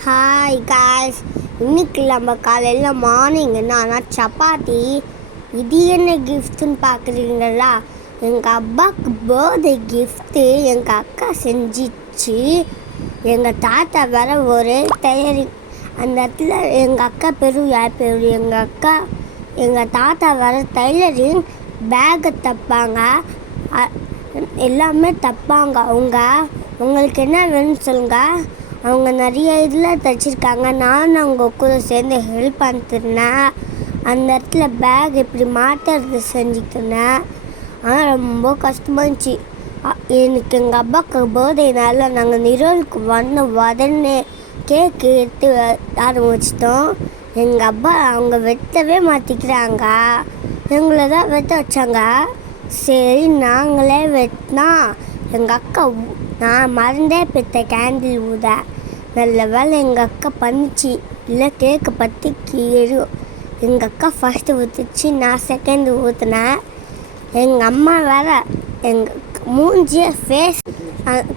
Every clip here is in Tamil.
ஹாய் காய்ஸ், இன்னைக்கு நம்ம காலையில் மார்னிங் என்னன்னா சப்பாத்தி. இது என்ன கிஃப்ட்டுன்னு பார்க்குறீங்களா? எங்கள் அப்பாவுக்கு பர்த்டே கிஃப்ட்டு எங்கள் அக்கா செஞ்சிச்சு. எங்கள் தாத்தா வேற ஒரு டெய்லரிங். அந்த இடத்துல எங்கள் அக்கா பேர் எங்கள் தாத்தா வேற டைலரிங் பேக்கை தைப்பாங்க, எல்லாமே தைப்பாங்க. உங்களுக்கு என்ன வேணும்னு சொல்லுங்கள். அவங்க நிறைய இதில் தைச்சிருக்காங்க. நானும் அவங்க கூட சேர்ந்து ஹெல்ப் பண்ணிட்டுருந்தேன். அந்த இடத்துல பேக் இப்படி மாட்டுறது செஞ்சுக்கினேன். ஆனால் ரொம்ப கஷ்டமாக இருந்துச்சு. எனக்கு எங்கள் அப்பாவுக்கு பர்த்டேனால நாங்கள் நிரோலுக்கு வந்த உடனே கேக்கு எடுத்து ஆரம்பிச்சிட்டோம். எங்கள் அப்பா அவங்க வெட்டவே மாற்றிக்கிறாங்க. எங்களை தான் வெட்ட வச்சாங்க. சரி நாங்களே வெட்டினா எங்கள் அக்கா நான் மறந்தே பெற்ற கேண்டில் ஊத. நல்ல வேலை எங்கள் அக்கா பண்ணிச்சு, இல்லை கேக்கை பற்றி கீழும். எங்கள் அக்கா ஃபஸ்ட்டு ஊற்றுச்சு, நான் செகண்டு ஊற்றுனேன். எங்கள் அம்மா வேற எங்கள் மூஞ்சிய ஃபேஸ்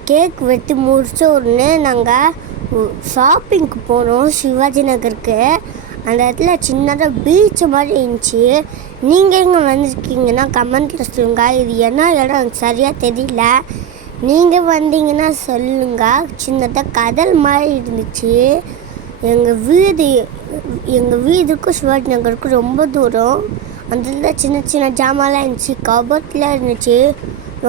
கேக் வெட்டி முடிச்ச உடனே நாங்கள் ஷாப்பிங்க்கு போனோம் சிவாஜி நகருக்கு. அந்த இடத்துல சின்னதாக பீச் மாதிரி இருந்துச்சு. நீங்கள் எங்கே வந்திருக்கீங்கன்னா கமெண்ட்டில் சொல்லுங்கள். இது என்ன இடம் சரியாக தெரியல, நீங்கள் வந்தீங்கன்னா சொல்லுங்கள். சின்னதாக கடல் மாதிரி இருந்துச்சு. எங்கள் வீதுக்கும் சிவாஜி நகருக்கும் ரொம்ப தூரம். அதில் சின்ன சின்ன ஜாமான்லாம் இருந்துச்சு, கபோர்டில் இருந்துச்சு.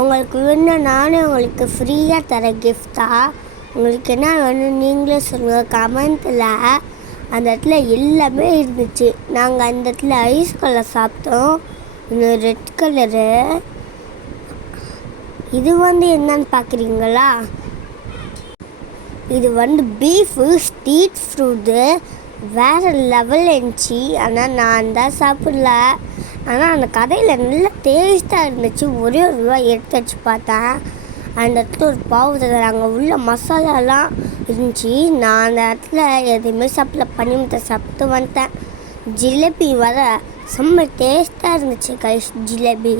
உங்களுக்கு வேணும் நானே உங்களுக்கு ஃப்ரீயாக தர கிஃப்டாக. உங்களுக்கு என்ன வேணும் நீங்களே சொல்லுங்கள் கமெண்ட்டில். அந்த இடத்துல எல்லாமே இருந்துச்சு. நாங்கள் அந்த இடத்துல ஐஸ் கலர் சாப்பிட்டோம், இன்னும் ரெட் கலரு. இது என்னன்னு பார்க்குறீங்களா? இது பீஃபு ஸ்ட்ரீட் ஃப்ரூட்டு வேறு லெவல் இருந்துச்சு. ஆனால் நான் தான் சாப்பிடல. ஆனால் அந்த கடையில் நல்லா டேஸ்ட்டாக இருந்துச்சு. ஒரே ஒரு ரூபா எடுத்து வச்சு பார்த்தேன். அந்த இடத்துல ஒரு பாவு தராங்க, உள்ள மசாலாலாம் இருந்துச்சு. நான் அந்த இடத்துல எதுவுமே சாப்பிடல, பனிமுட்டை சாப்பிட்டு வந்துட்டேன். ஜிலேபி வர செம்ம டேஸ்ட்டாக இருந்துச்சு கைஸ், ஜிலேபி.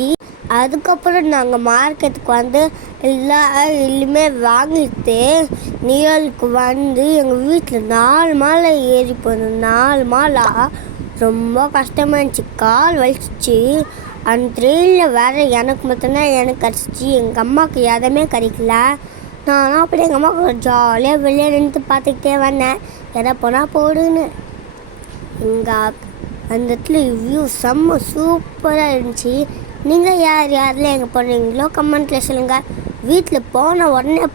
அதுக்கப்புறம் நாங்கள் மார்க்கெட்டுக்கு வந்து எல்லாமே வாங்கிட்டு நியலுக்கு வந்து எங்கள் வீட்டில் 4 மாலை ஏறி போனோம். 4 மாலா ரொம்ப கஷ்டமாக இருந்துச்சு, கால் வலிச்சிச்சு. அந்த ட்ரெயினில் வேறு எனக்கு மட்டும்தான் கிடச்சிச்சு. எங்கள் அம்மாவுக்கு எதுவுமே கிடைக்கல. நானும் அப்படி எங்கள் அம்மாவுக்கு ஜாலியாக வெளியே நின்று பார்த்துக்கிட்டே வந்தேன், எதை போனால் போடுன்னு. அந்த இடத்துல வியூ செம்ம சூப்பராக இருந்துச்சு. நீங்கள் யாரெல்லாம் எங்கே போடுறீங்களோ கமெண்ட்டில் சொல்லுங்கள். வீட்டில் போன உடனே